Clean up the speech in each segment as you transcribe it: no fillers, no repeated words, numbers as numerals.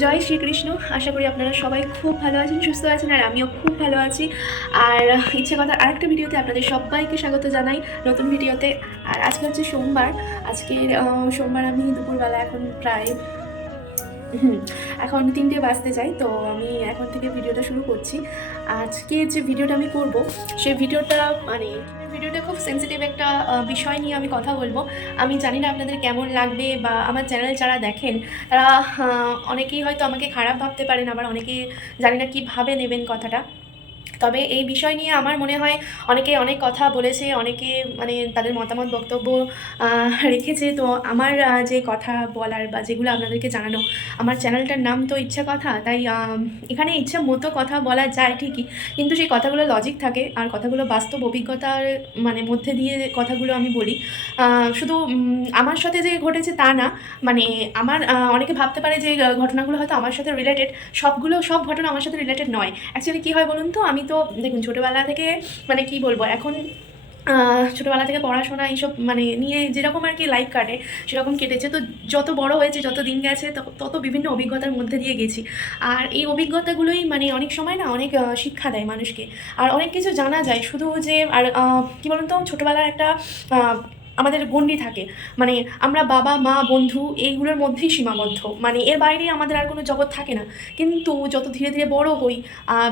জয় শ্রীকৃষ্ণ। আশা করি আপনারা সবাই খুব ভালো আছেন, সুস্থ আছেন, আর আমিও খুব ভালো আছি। আর ইচ্ছে কথা আরেকটা ভিডিওতে আপনাদের সবাইকে স্বাগত জানাই, নতুন ভিডিওতে। আর আজকে হচ্ছে সোমবার। আজকের সোমবার আমি দুপুরবেলা এখন প্রায় এখন 3টে বাজতে যাই, তো আমি এখন থেকে ভিডিওটা শুরু করছি। আজকে যে ভিডিওটা আমি করব, সেই ভিডিওটা মানে ভিডিওটা খুব সেন্সিটিভ একটা বিষয় নিয়ে আমি কথা বলবো। আমি জানি না আপনাদের কেমন লাগবে, বা আমার চ্যানেল যারা দেখেন তারা অনেকেই হয়তো আমাকে খারাপ ভাবতে পারেন, আবার অনেকে জানি না কীভাবে নেবেন কথাটা। তবে এই বিষয় নিয়ে আমার মনে হয় অনেকে অনেক কথা বলেছে, অনেকে মানে তাদের মতামত বক্তব্য রেখেছে। তো আমার যে কথা বলার বা যেগুলো আপনাদেরকে জানানো, আমার চ্যানেলটার নাম তো ইচ্ছা কথা, তাই এখানে ইচ্ছা মতো কথা বলা যায় ঠিকই, কিন্তু সেই কথাগুলো লজিক থাকে, আর কথাগুলো বাস্তব অভিজ্ঞতার মানে মধ্যে দিয়ে কথাগুলো আমি বলি। শুধু আমার সাথে যে ঘটেছে তা না, মানে আমার অনেকে ভাবতে পারে যে ঘটনাগুলো হয়তো আমার সাথে রিলেটেড। সব ঘটনা আমার সাথে রিলেটেড নয়। অ্যাকচুয়ালি কী হয় বলুন তো, আমি তো দেখুন ছোটোবেলা থেকে মানে কি বলবো, এখন ছোটোবেলা থেকে পড়াশোনা এইসব মানে নিয়ে যেরকম আর কি লাইফ কাটে সেরকম কেটেছে। তো যত বড় হয়েছে, যত দিন গেছে, তত বিভিন্ন অভিজ্ঞতার মধ্যে দিয়ে গেছি। আর এই অভিজ্ঞতাগুলোই মানে অনেক সময় না অনেক শিক্ষা দেয় মানুষকে, আর অনেক কিছু জানা যায়। শুধু যে আর কী বলুন তো, ছোটোবেলার একটা আমাদের গণ্ডি থাকে, মানে আমরা বাবা মা বন্ধু এইগুলোর মধ্যেই সীমাবদ্ধ, মানে এর বাইরে আমাদের আর কোনো জগৎ থাকে না। কিন্তু যত ধীরে ধীরে বড় হই,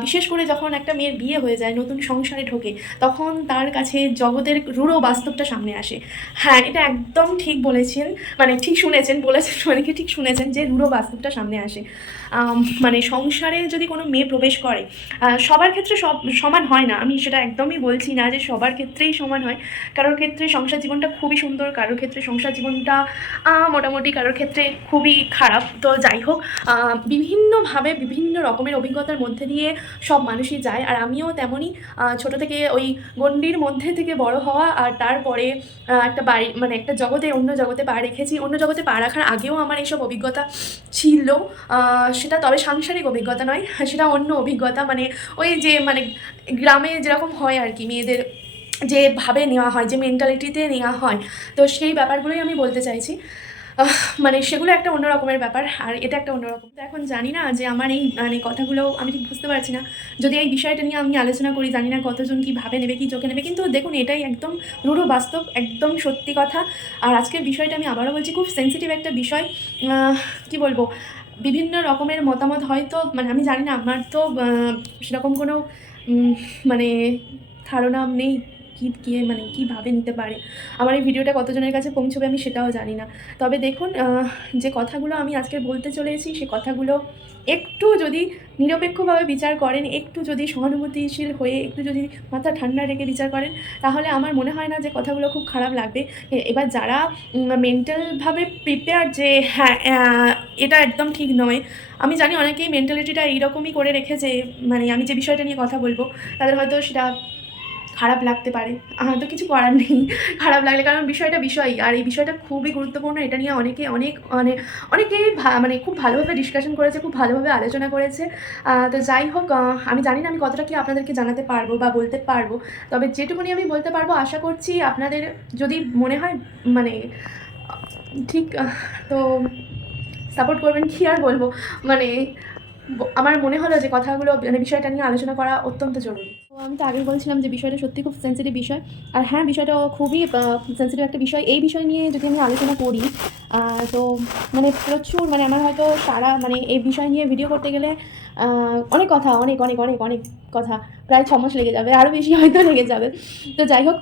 বিশেষ করে যখন একটা মেয়ের বিয়ে হয়ে যায়, নতুন সংসারে ঢোকে, তখন তার কাছে জগতের রূঢ় বাস্তবটা সামনে আসে। হ্যাঁ, এটা একদম ঠিক বলেছেন, মানে ঠিক শুনেছেন, বলেছেন মানে কি ঠিক শুনেছেন, যে রূঢ় বাস্তবটা সামনে আসে। মানে সংসারে যদি কোনো মেয়ে প্রবেশ করে, সবার ক্ষেত্রে সব সমান হয় না, আমি সেটা একদমই বলছি না যে সবার ক্ষেত্রেই সমান হয়। কারোর ক্ষেত্রে সংসার জীবনটা খুবই সুন্দর, কারোর ক্ষেত্রে সংসার জীবনটা মোটামুটি, কারোর ক্ষেত্রে খুবই খারাপ। তো যাই হোক, বিভিন্নভাবে বিভিন্ন রকমের অভিজ্ঞতার মধ্যে দিয়ে সব মানুষই যায়, আর আমিও তেমনই। ছোটো থেকে ওই গণ্ডির মধ্যে থেকে বড় হওয়া, আর তারপরে একটা বাড়ি মানে একটা জগতে, অন্য জগতে পা রেখেছি। অন্য জগতে পা রাখার আগেও আমার এইসব অভিজ্ঞতা ছিল। সেটা তবে সাংসারিক অভিজ্ঞতা নয়, সেটা অন্য অভিজ্ঞতা। মানে ওই যে মানে গ্রামে যেরকম হয় আর কি, মেয়েদের যেভাবে নেওয়া হয়, যে মেন্টালিটিতে নেওয়া হয়, তো সেই ব্যাপারগুলোই আমি বলতে চাইছি। মানে সেগুলো একটা অন্য রকমের ব্যাপার, আর এটা একটা অন্যরকম। তো এখন জানি না যে আমার এই মানে কথাগুলো আমি ঠিক বুঝতে পারছি না, যদি এই বিষয়টা নিয়ে আমি আলোচনা করি, জানি না কতজন কীভাবে নেবে, কী চোখে নেবে। কিন্তু দেখুন, এটাই একদম রূঢ় বাস্তব, একদম সত্যি কথা। আর আজকের বিষয়টা আমি আবারও বলছি, খুব সেন্সিটিভ একটা বিষয়। কী বলবো, বিভিন্ন রকমের মতামত হয়তো, মানে আমি জানি না, আমার তো সেরকম কোনো মানে ধারণা নেই কী মানে কীভাবে নিতে পারে, আমার এই ভিডিওটা কতজনের কাছে পৌঁছবে আমি সেটাও জানি না। তবে দেখুন, যে কথাগুলো আমি আজকে বলতে চলেছি, সে কথাগুলো একটু যদি নিরপেক্ষভাবে বিচার করেন, একটু যদি সহানুভূতিশীল হয়ে, একটু যদি মাথা ঠান্ডা রেখে বিচার করেন, তাহলে আমার মনে হয় না যে কথাগুলো খুব খারাপ লাগবে। এবার যারা মেন্টালভাবে প্রিপেয়ার যে হ্যাঁ, এটা একদম ঠিক নয়, আমি জানি অনেকেই মেন্টালিটিটা এইরকমই করে রেখেছে, মানে আমি যে বিষয়টা নিয়ে কথা বলবো তাদের হয়তো সেটা খারাপ লাগতে পারে, তো কিছু করার নেই খারাপ লাগলে, কারণ বিষয়টা বিষয়ই, আর এই বিষয়টা খুবই গুরুত্বপূর্ণ। এটা নিয়ে অনেকে মানে অনেকেই মানে খুব ভালোভাবে ডিসকাশন করেছে, খুব ভালোভাবে আলোচনা করেছে। তো যাই হোক, আমি জানি না আমি কতটা কি আপনাদেরকে জানাতে পারবো বা বলতে পারবো, তবে যেটুকুনি আমি বলতে পারবো, আশা করছি আপনাদের যদি মনে হয় মানে ঠিক, তো সাপোর্ট করবেন, কী আর বলবো। মানে আমার মনে হলো যে কথাগুলো মানে বিষয়টা নিয়ে আলোচনা করা অত্যন্ত জরুরি। তো আমি তো আগেই বলছিলাম যে বিষয়টা সত্যি খুব সেন্সিটিভ বিষয়, আর হ্যাঁ, বিষয়টা খুবই সেন্সিটিভ একটা বিষয়। এই বিষয় নিয়ে যদি আমি আলোচনা করি, তো মানে প্রচুর, মানে আমার হয়তো সারা মানে এই বিষয় নিয়ে ভিডিও করতে গেলে অনেক কথা, অনেক অনেক অনেক অনেক কথা, প্রায় 6 মাস লেগে যাবে, আরও বেশি হয়তো লেগে যাবে। তো যাই হোক,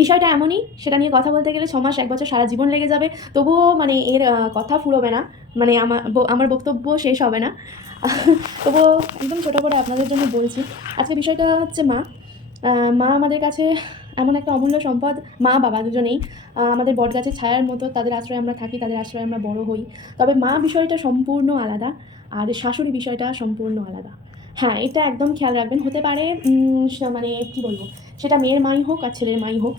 বিষয়টা এমনই, সেটা নিয়ে কথা বলতে গেলে 6 মাস, 1 বছর, সারা জীবন লেগে যাবে, তবুও মানে এর কথা ফুরোবে না, মানে আমার বক্তব্য শেষ হবে না। তবুও একদম ছোটো করে আপনাদের জন্য বলছি। আজকে বিষয়টা হচ্ছে মা। মা আমাদের কাছে এমন একটা অমূল্য সম্পদ। মা বাবা দুজনেই আমাদের বটগাছের ছায়ার মতো, তাদের আশ্রয়ে আমরা থাকি, তাদের আশ্রয়ে আমরা বড় হই। তবে মা বিষয়টা সম্পূর্ণ আলাদা, আর শাশুড়ি বিষয়টা সম্পূর্ণ আলাদা। হ্যাঁ, এটা একদম খেয়াল রাখবেন। হতে পারে মানে কী বলবো, সেটা মেয়ের মাই হোক আর ছেলের মাই হোক,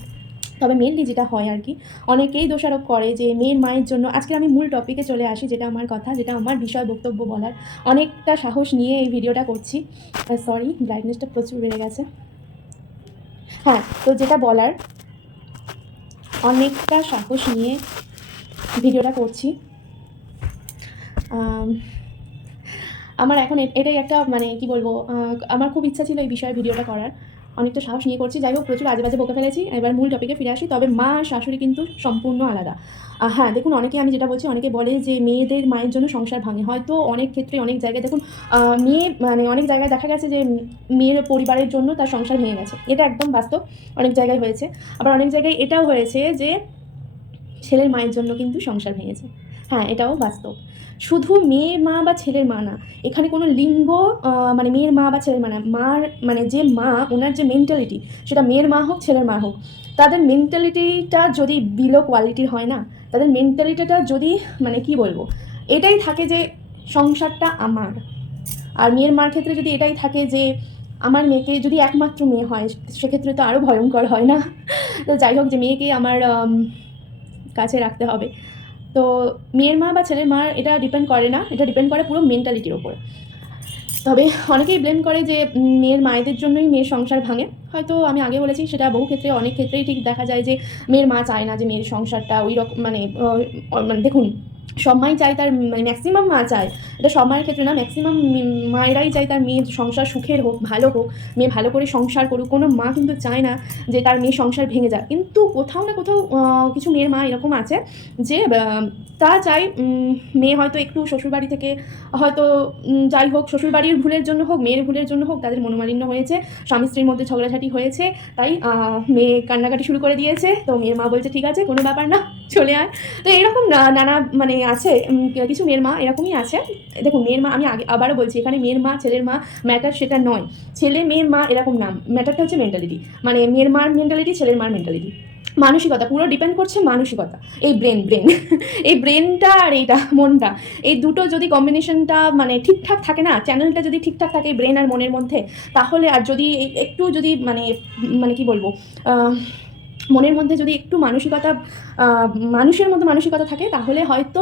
তবে মেনলি যেটা হয় আর কি, অনেকেই দোষারোপ করে যে মেয়ের মায়ের জন্য। আজকে আমি মূল টপিকে চলে আসি, যেটা আমার কথা, যেটা আমার বিষয় বক্তব্য বলার। অনেকটা সাহস নিয়ে এই ভিডিওটা করছি। সরি, ব্রাইটনেসটা প্রচুর বেড়ে গেছে। হ্যাঁ, তো যেটা বলার, অনেকটা সাহস নিয়ে ভিডিওটা করছি। আমার এখন এটাই একটা মানে কি বলবো, আমার খুব ইচ্ছা ছিল এই বিষয়ে ভিডিওটা করার, অনেকটা সাহস নিয়ে করছি। যাই হোক, প্রচুর আজে বাজে বকে ফেলেছি, এবার মূল টপিকে ফিরে আসি। তবে মা শাশুড়ি কিন্তু সম্পূর্ণ আলাদা। হ্যাঁ দেখুন, অনেকে, আমি যেটা বলছি, অনেকে বলে যে মেয়েদের মায়ের জন্য সংসার ভাঙে। হয়তো অনেক ক্ষেত্রে অনেক জায়গায় দেখুন, মেয়ে মানে অনেক জায়গায় দেখা গেছে যে মেয়ের পরিবারের জন্য তার সংসার ভেঙে গেছে, এটা একদম বাস্তব, অনেক জায়গায় হয়েছে। আবার অনেক জায়গায় এটাও হয়েছে যে ছেলের মায়ের জন্য কিন্তু সংসার ভেঙেছে। হ্যাঁ, এটাও বাস্তব। শুধু মেয়ের মা বা ছেলের মা না, এখানে কোনো লিঙ্গ মানে মেয়ের মা বা ছেলের মা না, মার মানে যে মা, ওনার যে মেন্টালিটি, সেটা মেয়ের মা হোক ছেলের মা হোক, তাদের মেন্টালিটিটা যদি বিলো কোয়ালিটির হয় না, তাদের মেন্টালিটিটা যদি মানে কি বলবো, এটাই থাকে যে সংসারটা আমার। আর মেয়ের মার ক্ষেত্রে যদি এটাই থাকে যে আমার মেয়েকে, যদি একমাত্র মেয়ে হয় সেক্ষেত্রে তো আরও ভয়ঙ্কর হয় না। তো যাই হোক, যে মেয়েকে আমার কাছে রাখতে হবে। তো মেয়ের মা বা ছেলের মার এটা ডিপেন্ড করে না, এটা ডিপেন্ড করে পুরো মেন্টালিটির ওপর। তবে অনেকেই ব্লেম করে যে মেয়ের মায়েদের জন্যই মেয়ের সংসার ভাঙে। হয়তো আমি আগে বলেছি, সেটা বহু ক্ষেত্রে, অনেক ক্ষেত্রেই ঠিক দেখা যায় যে মেয়ের মা চায় না যে মেয়ের সংসারটা ওই রকম মানে মানে দেখুন, সব মাই চায়, তার মানে ম্যাক্সিমাম মা চায়, এটা সব মায়ের ক্ষেত্রে না, ম্যাক্সিমাম মায়েরাই চায় তার মেয়ের সংসার সুখের হোক, ভালো হোক, মেয়ে ভালো করে সংসার করুক। কোনো মা কিন্তু চায় না যে তার মেয়ের সংসার ভেঙে যাক। কিন্তু কোথাও না কোথাও কিছু মেয়ের মা এরকম আছে যে তারা চায় মেয়ে হয়তো একটু শ্বশুরবাড়ি থেকে হয়তো যাই হোক, শ্বশুরবাড়ির ভুলের জন্য হোক, মেয়ের ভুলের জন্য হোক, তাদের মনোমালিন্য হয়েছে, স্বামী স্ত্রীর মধ্যে ঝগড়াঝাটি হয়েছে, তাই মেয়ে কান্নাকাটি শুরু করে দিয়েছে। তো মেয়ের মা বলছে ঠিক আছে, কোনো ব্যাপার না, চলে আয়। তো এরকম নানা মানে আছে, কিছু মেয়ের মা এরকমই আছে। দেখুন, মেয়ের মা, আমি আবারও বলছি, এখানে মেয়ের মা ছেলের মা ম্যাটার সেটা নয়, ছেলে মেয়ের মা এরকম নাম, ম্যাটারটা হচ্ছে মেন্টালিটি, মানে মেয়ের মার মেন্টালিটি, ছেলের মার মেন্টালিটি, মানসিকতা, পুরো ডিপেন্ড করছে মানসিকতা। এই ব্রেন এই ব্রেনটা আর এইটা মনটা, এই দুটো যদি কম্বিনেশনটা মানে ঠিকঠাক থাকে না, চ্যানেলটা যদি ঠিকঠাক থাকে ব্রেন আর মনের মধ্যে, তাহলে, আর যদি একটু যদি মানে মানে কি বলবো, মনের মধ্যে যদি একটু মানসিকতা, মানুষের মধ্যে মানসিকতা থাকে, তাহলে হয়তো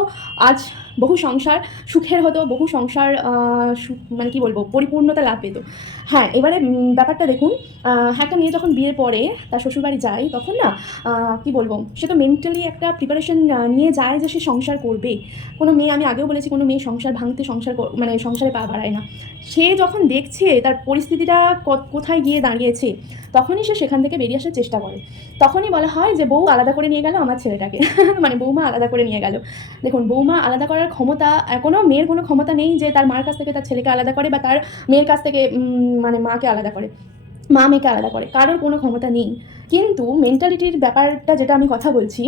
আজ বহু সংসার সুখের হতো, বহু সংসার মানে কি বলবো, পরিপূর্ণতা লাভ পেত। হ্যাঁ, এবারে ব্যাপারটা দেখুন, একটা মেয়ে যখন বিয়ের পরে তার শ্বশুরবাড়ি যায়, তখন না কি বলবো, সে তো মেন্টালি একটা প্রিপারেশন নিয়ে যায় যে সে সংসার করবে। কোনো মেয়ে, আমি আগেও বলেছি, কোনো মেয়ে সংসার ভাঙতে, মানে সংসারে পা বাড়ায় না। সে যখন দেখছে তার পরিস্থিতিটা কোথায় গিয়ে দাঁড়িয়েছে, তখনই সে সেখান থেকে বেরিয়ে আসার চেষ্টা করে। তখনই বলা হয় যে বউ আলাদা করে নিয়ে গেল আমার ছেলেটাকে। মানে বৌমা আলাদা করে নিয়ে গেল। দেখুন, বৌমা আলাদা করার ক্ষমতা, কোনো মেয়ের কোনো ক্ষমতা নেই যে তার মার কাছ থেকে তার ছেলেকে আলাদা করে, বা তার মেয়ের কাছ থেকে মানে মাকে আলাদা করে, মা মেয়েকে আলাদা করে, কারোর কোনো ক্ষমতা নেই। কিন্তু মেন্টালিটির ব্যাপারটা যেটা আমি কথা বলছি,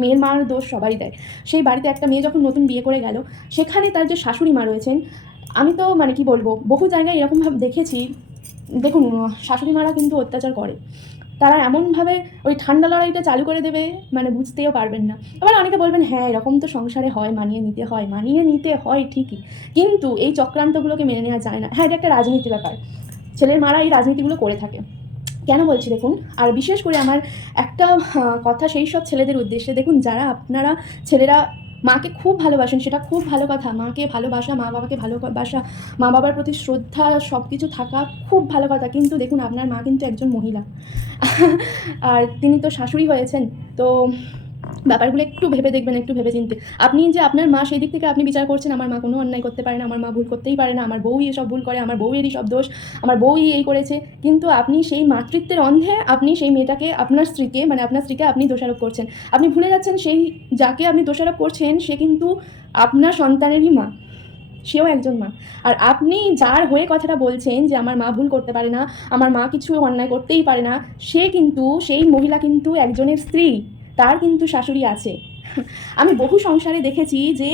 মেয়ের মার দোষ সবারই দেয়। সেই বাড়িতে একটা মেয়ে যখন নতুন বিয়ে করে গেল, সেখানে তার যে শাশুড়ি মা রয়েছেন, আমি তো মানে কি বলবো, বহু জায়গায় এরকমভাবে দেখেছি। দেখুন, শাশুড়ি মারা কিন্তু অত্যাচার করে, তারা এমনভাবে ওই ঠান্ডা লড়াইটা চালু করে দেবে, মানে বুঝতেও পারবেন না। আবার অনেকে বলবেন হ্যাঁ, এরকম তো সংসারে হয়, মানিয়ে নিতে হয় ঠিকই, কিন্তু এই চক্রান্তগুলোকে মেনে নেওয়া যায় না। হ্যাঁ, এটা একটা রাজনীতি ব্যাপার, ছেলের মারা এই রাজনীতিগুলো করে থাকে। কেন বলছি দেখুন, আর বিশেষ করে আমার একটা কথা সেই সব ছেলেদের উদ্দেশ্যে, দেখুন, যারা আপনারা ছেলেরা মাকে খুব ভালোবাসেন, সেটা খুব ভালো কথা, মাকে ভালোবাসা, মা বাবাকে ভালোবাসা, মা বাবার প্রতি শ্রদ্ধা, সব কিছু থাকা খুব ভালো কথা। কিন্তু দেখুন, আপনার মা কিন্তু একজন মহিলা, আর তিনি তো শাশুড়ি হয়েছেন। তো ব্যাপারগুলো একটু ভেবে দেখবেন, একটু ভেবে চিনতে। আপনি যে আপনার মা, সেই দিক থেকে আপনি বিচার করছেন আমার মা কোনো অন্যায় করতে পারে না, আমার মা ভুল করতেই পারে না, আমার বউই এসব ভুল করে, আমার বউয়েরই সব দোষ, আমার বউই এই করেছে। কিন্তু আপনি সেই মাতৃত্বের অন্ধে আপনি সেই মেয়েটাকে, আপনার স্ত্রীকে, মানে আপনার স্ত্রীকে আপনি দোষারোপ করছেন। আপনি ভুলে যাচ্ছেন সেই যাকে আপনি দোষারোপ করছেন সে কিন্তু আপনার সন্তানেরই মা, সেও একজন মা। আর আপনি যার হয়ে কথাটা বলছেন যে আমার মা ভুল করতে পারে না, আমার মা কিছু অন্যায় করতেই পারে না, সে কিন্তু, সেই মহিলা কিন্তু একজনের স্ত্রী, তার কিন্তু শাশুড়ি আছে। আমি বহু সংসারে দেখেছি যে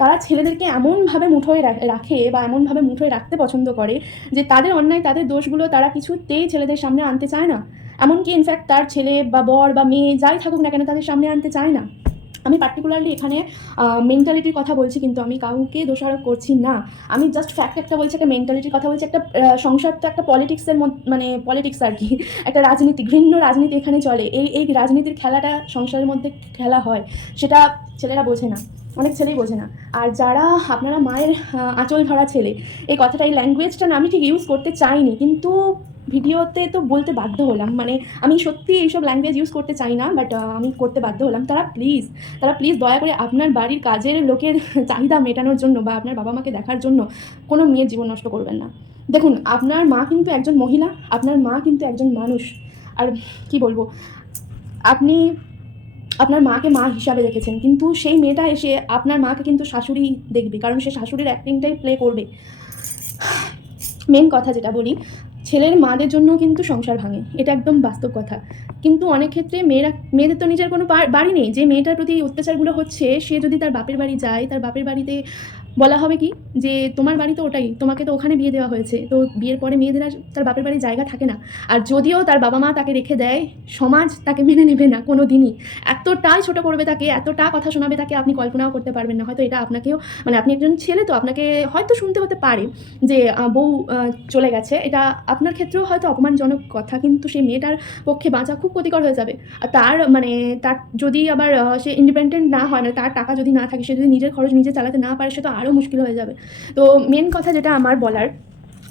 তারা ছেলেদেরকে এমনভাবে মুঠোয় রাখে, বা এমনভাবে মুঠোয় রাখতে পছন্দ করে যে তাদের অন্যায়, তাদের দোষগুলো তারা কিছুতেই ছেলেদের সামনে আনতে চায় না। এমনকি ইনফ্যাক্ট তার ছেলে বা বর বা মেয়ে যাই থাকুক না কেন, তাদের সামনে আনতে চায় না। আমি পার্টিকুলারলি এখানে মেন্টালিটির কথা বলছি, কিন্তু আমি কাউকে দোষারোপ করছি না। আমি জাস্ট ফ্যাক্ট একটা বলছি, একটা মেন্টালিটির কথা বলছি। একটা সংসার তো একটা পলিটিক্সের মানে পলিটিক্স আর কি, একটা রাজনীতি, ঘৃণ্য রাজনীতি এখানে চলে। এই রাজনীতির খেলাটা সংসারের মধ্যে খেলা হয়, সেটা ছেলেরা বোঝে না, অনেক ছেলেই বোঝে না। আর যারা আপনারা মায়ের আঁচল ধরা ছেলে, এই কথাটা, এই ল্যাঙ্গুয়েজটা না আমি ঠিক ইউজ করতে চাইনি, কিন্তু ভিডিওতে তো বলতে বাধ্য হলাম, মানে আমি সত্যি এইসব ল্যাঙ্গুয়েজ ইউজ করতে চাই না, বাট আমি করতে বাধ্য হলাম। তারা প্লিজ দয়া করে আপনার বাড়ির কাজের লোকের চাহিদা মেটানোর জন্য বা আপনার বাবা মাকে দেখার জন্য কোনো মেয়ের জীবন নষ্ট করবেন না। দেখুন, আপনার মা কিন্তু একজন মহিলা, আপনার মা কিন্তু একজন মানুষ। আর কি বলবো, আপনি আপনার মাকে মা হিসাবে দেখেছেন, কিন্তু সেই মেয়েটা এসে আপনার মাকে কিন্তু শাশুড়ি দেখবে, কারণ সে শাশুড়ির অ্যাক্টিংটাই প্লে করবে। মেন কথা যেটা বলি, ছেলের মাদের জন্য কিন্তু সংসার ভাঙে, এটা একদম বাস্তব কথা। কিন্তু অনেক ক্ষেত্রে মেয়েদের তো নিজের কোনো বাড়ি নেই। যে মেয়েটার প্রতি এই অত্যাচারগুলো হচ্ছে, সে যদি তার বাপের বাড়ি যায়, তার বাপের বাড়িতে বলা হবে কি যে তোমার বাড়ি তো ওটাই, তোমাকে তো ওখানে বিয়ে দেওয়া হয়েছে। তো বিয়ের পরে মেয়েদের আর তার বাপের বাড়ির জায়গা থাকে না। আর যদিও তার বাবা মা তাকে রেখে দেয়, সমাজ তাকে মেনে নেবে না কোনো দিনই। এতটাই ছোট করবে তাকে, এতটা কথা শোনাবে তাকে, আপনি কল্পনাও করতে পারবেন না। হয়তো এটা আপনাকেও, মানে আপনি একজন ছেলে, তো আপনাকে হয়তো শুনতে হতে পারে যে বউ চলে গেছে, এটা আপনার ক্ষেত্রেও হয়তো অপমানজনক কথা, কিন্তু সেই মেয়েটার পক্ষে বাঁচা খুব ক্ষতিকর হয়ে যাবে। আর তার যদি আবার সে ইন্ডিপেন্ডেন্ট না হয়, না তার টাকা যদি না থাকে, সে যদি নিজের খরচ নিজে চালাতে না পারে, সে তো আরও মুশকিল হয়ে যাবে। তো মেন কথা যেটা আমার বলার,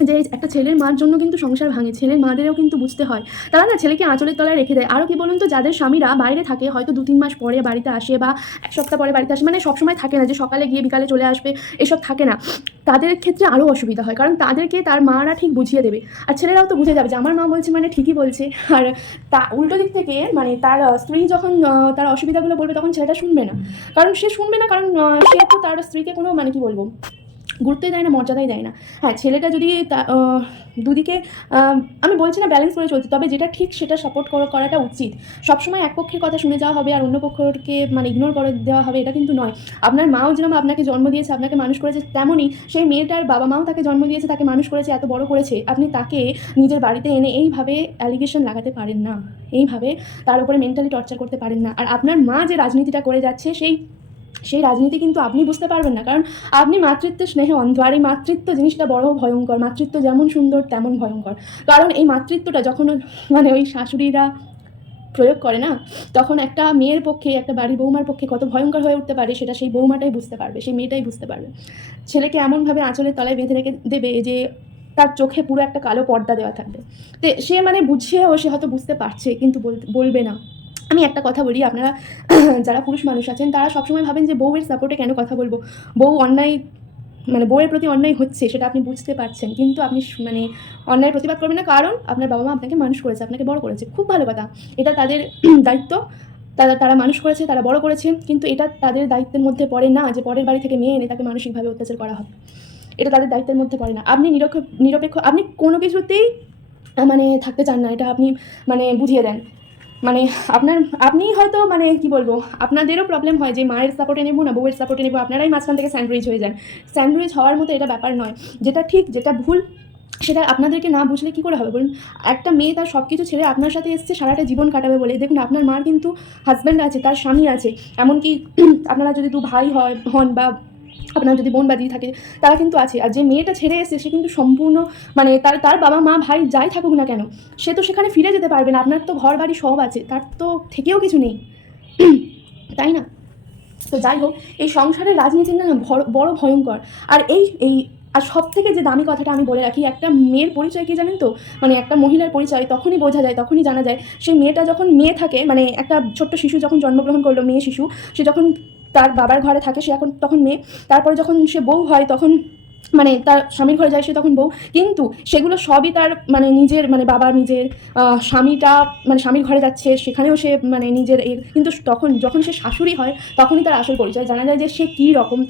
যে একটা ছেলের মার জন্য কিন্তু সংসার ভাঙে, ছেলের মাদেরও কিন্তু বুঝতে হয়। তারা না ছেলেকে আঁচলের তলায় রেখে দেয়। আরও কি বলুন তো, যাদের স্বামীরা বাইরে থাকে, হয়তো 2-3 মাস পরে বাড়িতে আসে বা 1 সপ্তাহ পরে বাড়িতে আসে, মানে সবসময় থাকে না যে সকালে গিয়ে বিকালে চলে আসবে, এসব থাকে না। তাদের ক্ষেত্রে আরও অসুবিধা হয়, কারণ তাদেরকে তার মারা ঠিক বুঝিয়ে দেবে। আর ছেলেরাও তো বুঝে যাবে যে আমার মা বলছে মানে ঠিকই বলছে। আর উল্টো দিক থেকে, মানে তার স্ত্রী যখন তার অসুবিধাগুলো বলবে, তখন ছেলেটা শুনবে না। কারণ সে শুনবে না, কারণ সে তো তার স্ত্রীকে কোনো, মানে কি বলবো, গুরুত্বই দেয় না, মর্যাদাই দেয় না। হ্যাঁ, ছেলেটা যদি দুদিকে, আমি বলছি না ব্যালেন্স করে চলতে, তবে যেটা ঠিক সেটা সাপোর্ট করাটা উচিত। সবসময় এক পক্ষের কথা শুনে যাওয়া হবে আর অন্য পক্ষকে মানে ইগনোর করে দেওয়া হবে, এটা কিন্তু নয়। আপনার মাও যেরকম আপনাকে জন্ম দিয়েছে, আপনাকে মানুষ করেছে, তেমনই সেই মেয়েটার বাবা মাও তাকে জন্ম দিয়েছে, তাকে মানুষ করেছে, এত বড় করেছে। আপনি তাকে নিজের বাড়িতে এনে এইভাবে অ্যালিগেশন লাগাতে পারেন না, এইভাবে তার উপরে মেন্টালি টর্চার করতে পারেন না। আর আপনার মা যে রাজনীতিটা করে যাচ্ছে, সেই রাজনীতি কিন্তু আপনি বুঝতে পারবেন না, কারণ আপনি মাতৃত্বের স্নেহে অন্ধ। আর এই মাতৃত্ব জিনিসটা বড় ভয়ঙ্কর। মাতৃত্ব যেমন সুন্দর তেমন ভয়ঙ্কর, কারণ এই মাতৃত্বটা যখন মানে ওই শাশুড়িরা প্রয়োগ করে না, তখন একটা মেয়ের পক্ষে, একটা বাড়ির বৌমার পক্ষে কত ভয়ঙ্কর হয়ে উঠতে পারে, সেটা সেই বৌমাটাই বুঝতে পারবে, সেই মেয়েটাই বুঝতে পারবে। ছেলেকে এমনভাবে আঁচলের তলায় বেঁধে রেখে দেবে যে তার চোখে পুরো একটা কালো পর্দা দেওয়া থাকবে। তো সে মানে বুঝছেও, সে হয়তো বুঝতে পারছে, কিন্তু বলবে না। আমি একটা কথা বলি, আপনারা যারা পুরুষ মানুষ আছেন, তারা সবসময় ভাবেন যে বউয়ের সাপোর্টে কেন কথা বলবো, বউ অন্যায়, মানে বউয়ের প্রতি অন্যায় হচ্ছে সেটা আপনি বুঝতে পারছেন, কিন্তু আপনি মানে অন্যায় প্রতিবাদ করবেন না, কারণ আপনার বাবা মা আপনাকে মানুষ করেছে, আপনাকে বড় করেছে। খুব ভালো কথা, এটা তাদের দায়িত্ব। তারা মানুষ করেছে, তারা বড় করেছে, কিন্তু এটা তাদের দায়িত্বের মধ্যে পড়ে না যে পরের বাড়ি থেকে মেয়ে এনে তাকে মানসিকভাবে অত্যাচার করা হবে। এটা তাদের দায়িত্বের মধ্যে পড়ে না। আপনি নিরপেক্ষ, আপনি কোনো কিছুতেই মানে থাকতে চান না, এটা আপনি মানে বুঝিয়ে দেন। মানে আপনি হয়তো, মানে কি বলবো, আপনাদেরও প্রবলেম হয় যে মায়ের সাপোর্টে নেবো না বউয়ের সাপোর্টে নেবো, আপনারাই মাঝখান থেকে স্যান্ডউইচ হয়ে যান। স্যান্ডউইচ হওয়ার মতো এটা ব্যাপার নয়। যেটা ঠিক, যেটা ভুল, সেটা আপনাদেরকে না বুঝলে কী করে হবে বলুন? একটা মেয়ে তার সব কিছু ছেড়ে আপনার সাথে এসছে সারাটা জীবন কাটাবে বলে। দেখুন, আপনার মার কিন্তু হাজব্যান্ড আছে, তার স্বামী আছে, এমনকি আপনারা যদি 2 ভাই হন বা আপনার যদি বোন বা দিদি থাকে, তারা কিন্তু আছে। আর যে মেয়েটা ছেড়ে এসে, সে কিন্তু সম্পূর্ণ, মানে তার বাবা মা ভাই যাই থাকুক না কেন, সে তো সেখানে ফিরে যেতে পারবে না। আপনার তো ঘর বাড়ি সব আছে, তার তো থেকেও কিছু নেই, তাই না? তো যাই হোক, এই সংসারের রাজনীতি না বড় ভয়ঙ্কর। আর আর সব থেকে যে দামি কথাটা আমি বলে রাখি, একটা মেয়ের পরিচয় কি জানেন তো, মানে একটা মহিলার পরিচয় তখনই বোঝা যায়, তখনই জানা যায়, সেই মেয়েটা যখন মেয়ে থাকে, মানে একটা ছোট্ট শিশু যখন জন্মগ্রহণ করলো, মেয়ে শিশু, সে যখন তার বাবার ঘরে থাকে, সে তখন মেয়ে। তারপরে যখন সে বউ হয়, তখন মানে তার স্বামীর ঘরে যায়, সে তখন বউ। কিন্তু সেগুলো সবই তার মানে নিজের, মানে বাবা নিজের স্বামীটা, মানে স্বামীর ঘরে যাচ্ছে, সেখানেও সে মানে নিজের কিন্তু যখন সে শাশুড়ি হয়, তখনই তার আসল পরিচয় জানা যায় যে সে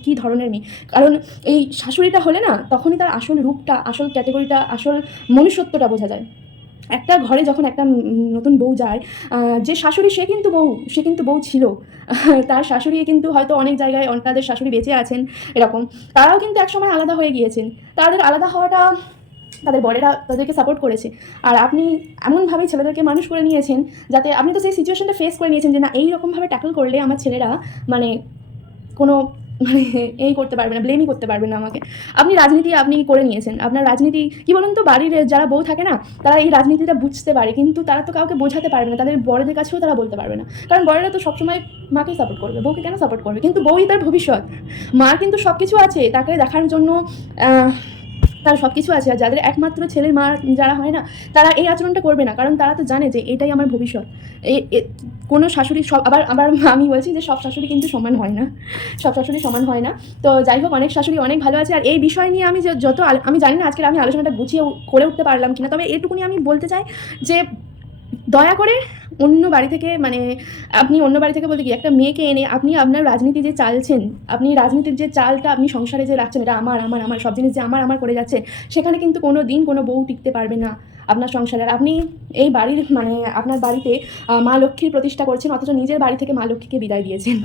কী ধরনের মেয়ে। কারণ এই শাশুড়িটা হলে না, তখনই তার আসল রূপটা, আসল ক্যাটেগরিটা, আসল মনুষ্যত্বটা বোঝা যায়। একটা ঘরে যখন একটা নতুন বউ যায়, যে শাশুড়ি, সে কিন্তু বউ ছিল। তার শাশুড়ি কিন্তু হয়তো অনেক জায়গায় তাদের শাশুড়ি বেঁচে আছেন এরকম, তারাও কিন্তু একসময় আলাদা হয়ে গিয়েছেন। তাদের আলাদা হওয়াটা তাদের বরেরা তাদেরকে সাপোর্ট করেছে। আর আপনি এমনভাবেই ছেলেদেরকে মানুষ করে নিয়েছেন, যাতে আপনি তো সেই সিচুয়েশনটা ফেস করে নিয়েছেন যে না, এইরকমভাবে ট্যাকল করলে আমার ছেলেরা মানে কোনো মানে এই করতে পারবে না, ব্লেমই করতে পারবেন না আমাকে। রাজনীতি আপনি করে নিয়েছেন। আপনার রাজনীতি কী বলুন তো, বাড়ির যারা বউ থাকে না, তারা এই রাজনীতিটা বুঝতে পারে, কিন্তু তারা তো কাউকে বোঝাতে পারবে না, তাদের বড়দের কাছেও তারা বলতে পারবে না, কারণ বড়রা তো সবসময় মাকেই সাপোর্ট করবে, বউকে কেন সাপোর্ট করবে? কিন্তু বউই তার ভবিষ্যৎ। মার কিন্তু সব কিছু আছে তাকে দেখার জন্য, তার সব কিছু আছে। আর যাদের একমাত্র ছেলের মা যারা হয় না, তারা এই আচরণটা করবে না, কারণ তারা তো জানে যে এটাই আমার ভবিষ্যৎ। কোনো শাশুড়ি সব আবার আবার আমি বলছি যে সব শাশুড়ি কিন্তু সমান হয় না, সব শাশুড়ি সমান হয় না। তো যাই হোক, অনেক শাশুড়ি অনেক ভালো আছে। আর এই বিষয় নিয়ে আমি যত আমি জানি না আজকের আমি আলোচনাটা গুছিয়ে করে উঠতে পারলাম কিনা, তবে এটুকুনি আমি বলতে চাই যে দয়া করে অন্য বাড়ি থেকে, মানে আপনি অন্য বাড়ি থেকে বলতে কি, একটা মেয়েকে এনে আপনি আপনার রাজনীতি যে চালছেন, আপনি রাজনীতির যে চালটা আপনি সংসারে যে রাখছেন, এটা আমার আমার আমার সব জিনিস যে আমার আমার করে যাচ্ছেন, সেখানে কিন্তু কোনো দিন কোনো বউ টিকতে পারবে না আপনার সংসারে। আর আপনি এই বাড়ির, মানে আপনার বাড়িতে মা লক্ষ্মীর প্রতিষ্ঠা করছেন, অথচ নিজের বাড়ি থেকে মা লক্ষ্মীকে বিদায় দিয়েছেন,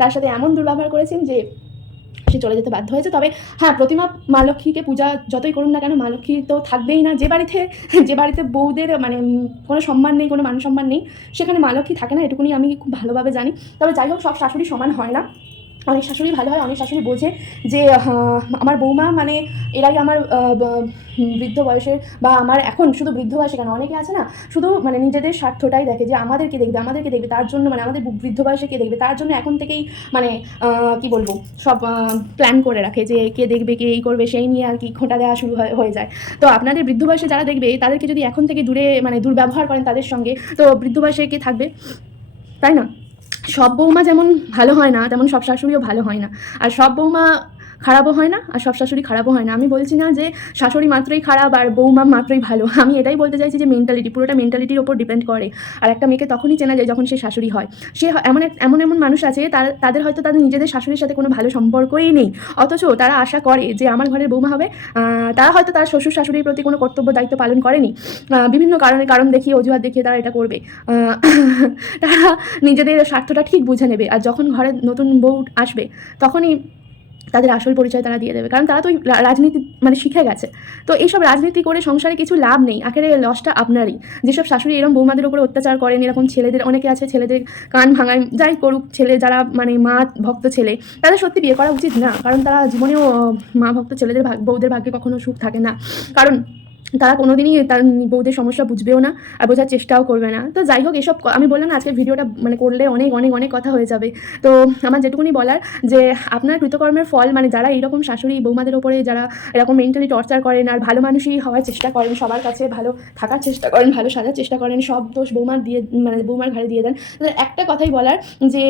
তার সাথে এমন দুর্ব্যবহার করেছেন যে সে চলে যেতে বাধ্য হয়েছে। তবে হ্যাঁ, প্রতিমা মা লক্ষ্মীকে পূজা যতই করুন না কেন, মা লক্ষ্মী তো থাকবেই না। যে বাড়িতে বউদের মানে কোনো সম্মান নেই, কোনো মান সম্মান নেই, সেখানে মা লক্ষ্মী থাকে না, এটুকুনি আমি খুব ভালোভাবে জানি। তবে যাই হোক, সব শাশুড়ি সমান হয় না। অনেক শাশুড়ি ভালো হয়, অনেক শাশুড়ি বোঝে যে আমার বৌমা মানে এরাই আমার বৃদ্ধ বয়সের, বা আমার এখন শুধু বৃদ্ধ বয়সে কেন, অনেকে আছে না শুধু মানে নিজেদের স্বার্থটাই দেখে, যে আমাদেরকে দেখবে তার জন্য, মানে আমাদের বৃদ্ধ বয়সে কে দেখবে তার জন্য এখন থেকেই মানে কি বলবো, সব প্ল্যান করে রাখে যে কে দেখবে, কে এই করবে, সেই নিয়ে আর কি খোঁটা দেওয়া শুরু হয়ে যায়। তো আপনাদের বৃদ্ধ বয়সে যারা দেখবে, তাদেরকে যদি এখন থেকে দূরে মানে দুর্ব্যবহার করেন তাদের সঙ্গে, তো বৃদ্ধ বয়সে কে থাকবে, তাই না? সব বৌমা যেমন ভালো হয় না, তেমন সব শাশুড়িও ভালো হয় না। আর সব বৌমা খারাপও হয় না, আর সব শাশুড়ি খারাপও হয় না। আমি বলছি না যে শাশুড়ি মাত্রই খারাপ আর বৌমা মাত্রই ভালো, আমি এটাই বলতে চাইছি যে মেন্টালিটি, পুরোটা মেন্টালিটির ওপর ডিপেন্ড করে। আর একটা মেয়েকে তখনই চেনা যায় যখন সে শাশুড়ি হয়। সে এমন এমন মানুষ আছে, তাদের হয়তো তাদের নিজেদের শাশুড়ির সাথে কোনো ভালো সম্পর্কই নেই, অথচ তারা আশা করে যে আমার ঘরের বৌমা হবে। তারা হয়তো তার শ্বশুর শাশুড়ির প্রতি কোনো কর্তব্য দায়িত্ব পালন করেনি, বিভিন্ন কারণ দেখিয়ে, অজুহাত দেখিয়ে তারা এটা করবে। তারা নিজেদের স্বার্থটা ঠিক বুঝে নেবে, আর যখন ঘরে নতুন বউ আসবে তখনই তাদের আসল পরিচয় তারা দিয়ে দেবে, কারণ তারা তো ওই রাজনীতি মানে শিখে গেছে। তো এইসব রাজনীতি করে সংসারে কিছু লাভ নেই, আখেরে লসটা আপনারই। যেসব শাশুড়ি এরকম বৌমাদের উপরে অত্যাচার করেন, এরকম ছেলেদের, অনেকে আছে ছেলেদের কান ভাঙায়, যাই করুক ছেলে, যারা মানে মা ভক্ত ছেলে, তাদের সত্যি বিয়ে করা উচিত না, কারণ তারা জীবনেও মা ভক্ত ছেলেদের বউদের ভাগ্যে কখনো সুখ থাকে না, কারণ তারা কোনোদিনই তার বউদের সমস্যা বুঝবেও না আর বোঝার চেষ্টাও করবে না। তো যাই হোক, এসব আমি বললাম না, আজকের ভিডিওটা মানে করলে অনেক অনেক অনেক কথা হয়ে যাবে। তো আমার যেটুকুনি বলার, যে আপনার কৃতকর্মের ফল, মানে যারা এইরকম শাশুড়ি বৌমাদের ওপরে যারা এরকম মেন্টালি টর্চার করেন আর ভালো মানুষই হওয়ার চেষ্টা করেন, সবার কাছে ভালো থাকার চেষ্টা করেন, ভালো সাজার চেষ্টা করেন, সব দোষ বৌমার ঘাড়ে দিয়ে দেন, তো একটা কথাই বলার, যে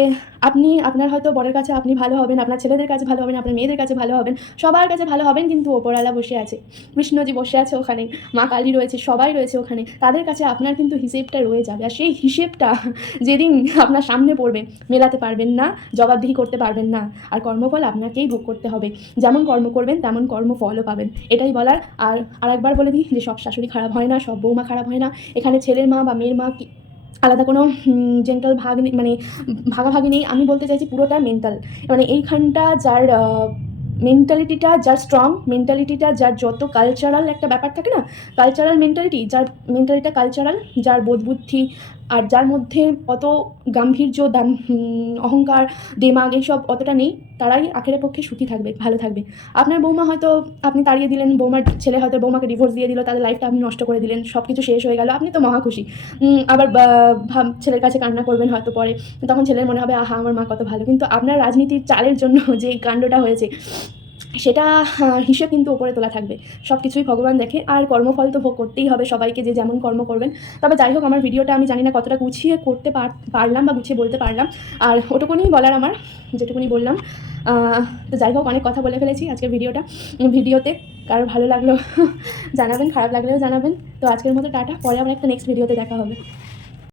আপনি আপনার হয়তো বরের কাছে আপনি ভালো হবেন, আপনার ছেলেদের কাছে ভালো হবেন, আপনার মেয়েদের কাছে ভালো হবেন, সবার কাছে ভালো হবেন, কিন্তু ওপরওয়ালা বসে আছে, কৃষ্ণজি বসে আছে ওখানে, মা কালী রয়েছে, সবাই রয়েছে ওখানে, তাদের কাছে আপনার কিন্তু হিসেবটা রয়ে যাবে। আর সেই হিসেবটা যেদিন আপনার সামনে পড়বে, মেলাতে পারবেন না, জবাবদিহি করতে পারবেন না, আর কর্মফল আপনাকেই ভোগ করতে হবে। যেমন কর্ম করবেন তেমন কর্মফলও পাবেন, এটাই বলার। আর আরেকবার বলে দিই যে সব শাশুড়ি খারাপ হয় না, সব বৌমা খারাপ হয় না। এখানে ছেলের মা বা মেয়ের মা আলাদা কোনো জেন্টাল ভাগ নেই, মানে ভাগাভাগি নেই। আমি বলতে চাইছি পুরোটা মেন্টাল, মানে এইখানটা যার মেন্টালিটিটা, যার স্ট্রং মেন্টালিটিটা, যার যত কালচারাল একটা ব্যাপার থাকে না, কালচারাল মেন্টালিটি, যার মেন্টালিটিটা কালচারাল, যার বোধবুদ্ধি আর যার মধ্যে অত গাম্ভীর্য, অহংকার, দেমাগ এইসব অতটা নেই, তারাই আখেরের পক্ষে সুখী থাকবে, ভালো থাকবে। আপনার বৌমা হয়তো আপনি তাড়িয়ে দিলেন, বৌমার ছেলে হয়তো বৌমাকে ডিভোর্স দিয়ে দিল, তাদের লাইফটা আপনি নষ্ট করে দিলেন, সব কিছু শেষ হয়ে গেল, আপনি তো মহা খুশি। আবার ছেলের কাছে কান্না করবেন হয়তো পরে, তখন ছেলের মনে হবে আহা আমার মা কত ভালো, কিন্তু আপনার রাজনীতির চালের জন্য যে কাণ্ডটা হয়েছে, সেটা হিসেব কিন্তু ওপরে তোলা থাকবে। সব কিছুই ভগবান দেখে, আর কর্মফল তো ভোগ করতেই হবে সবাইকে, যে যেমন কর্ম করবেন। তবে যাই হোক, আমার ভিডিওটা আমি জানি না কতটা গুছিয়ে করতে পারলাম বা গুছিয়ে বলতে পারলাম, আর ওটুকুনি বলার আমার, যেটুকুনি বললাম। তো যাই হোক, অনেক কথা বলে ফেলেছি আজকের ভিডিওতে। কারো ভালো লাগলো জানাবেন, খারাপ লাগলেও জানাবেন। তো আজকের মতো টাটা, পরে আবার একটা নেক্সট ভিডিওতে দেখা হবে।